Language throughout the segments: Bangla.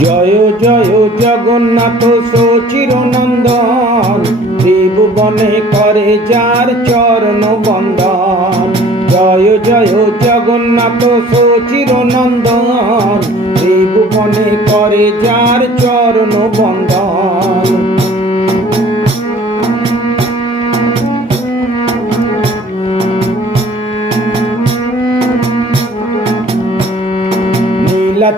জয় জয় জগন্নাথ সচিরনন্দন, ত্রিভুবনে করে যার চরণ বন্দন। জয় জয় জগন্নাথ সচিরনন্দন, ত্রিভুবনে করে যার চরণ বন্দন।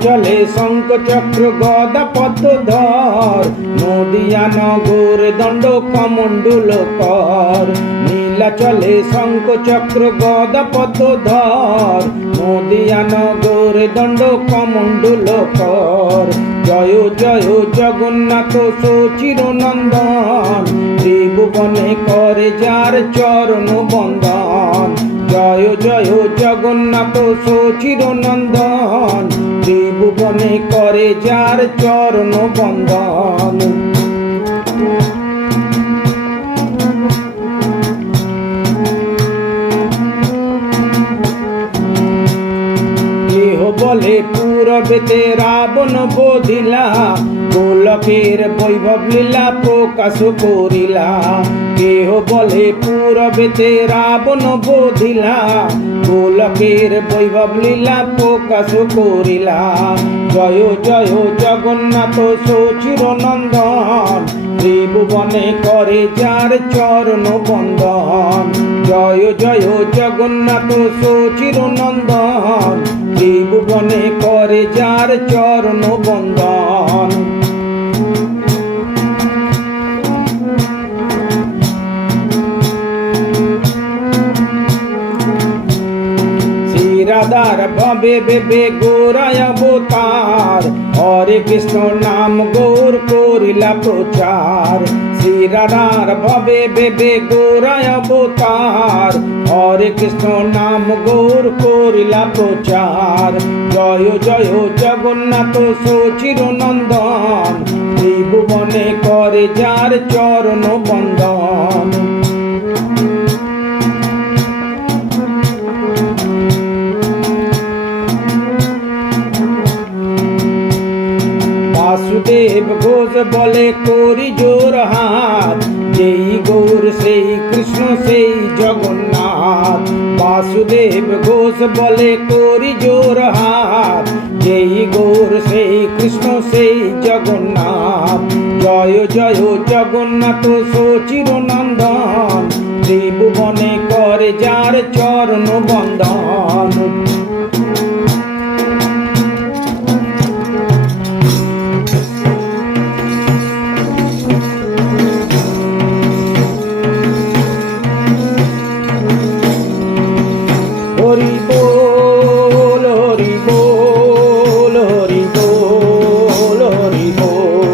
চলে শঙ্খ চক্র গদা পদ্মধর, নদিয়া নগর দণ্ড কমণ্ডল কর। নীলা চলে শঙ্খ চক্র গদা পদ্মধর, নদিয়া নগর দণ্ড কমণ্ডল কর। জয় জয় জগন্নাথ সচিরনন্দন, ত্রিভুবনে করে যার চরণ বন্দন। জয় জয় জগন্নাথ সচিরনন্দন, ত্রিভুবনে করে যার চরণ বন্দন। কেহ বলে পূরবেতে রাবণ বধিলা, গোলকের বৈভব লীলা প্রকাশ করিলা। কেহ বলে পূরবেতে রাবণ বধিলা, গোলকের বৈভব লীলা প্রকাশ করিলা। জয় জয় জগন্নাথ সচিরনন্দন, ত্রিভুবনে করে যার চরণ বন্দন। জয় জয় জগন্নাথ সচিরনন্দন, ত্রিভুবনে করে যার চরণ বন্দন। রাধার ভবে বেবে গৌরায় অবতার, হরে কৃষ্ণ নাম গৌর করিলা প্রচার। শ্রী রাধার ভবে বেবে গৌরায় অবতার, হরে কৃষ্ণ নাম গৌর করিলা প্রচার। জয় জয় জগন্নাথ সচিরনন্দন, ত্রিভুবনে করে যার চরণ বন্দন। বাসুদেব ঘোষ বলে করি জোর হাত, যেই গৌর সেই কৃষ্ণ সেই জগন্নাথ। বাসুদেব ঘোষ বলে করি জোর হাত, যেই গৌর সেই কৃষ্ণ সেই জগন্নাথ। জয় জয় জগন্নাথ সচিরনন্দন, ত্রিভুবনে করে যার চরণ বন্দন। হরি বল হরি বল হরি বল হরি বল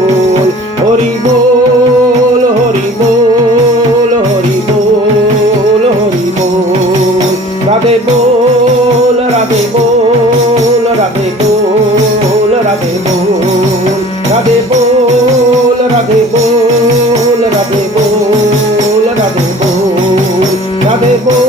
হরি বল হরি বল হরি বল হরি বল। রাধে বল রাধে বল রাধে বল রাধে বল রাধে বল রাধে বল রাধে বল রাধে বল রাধে বল।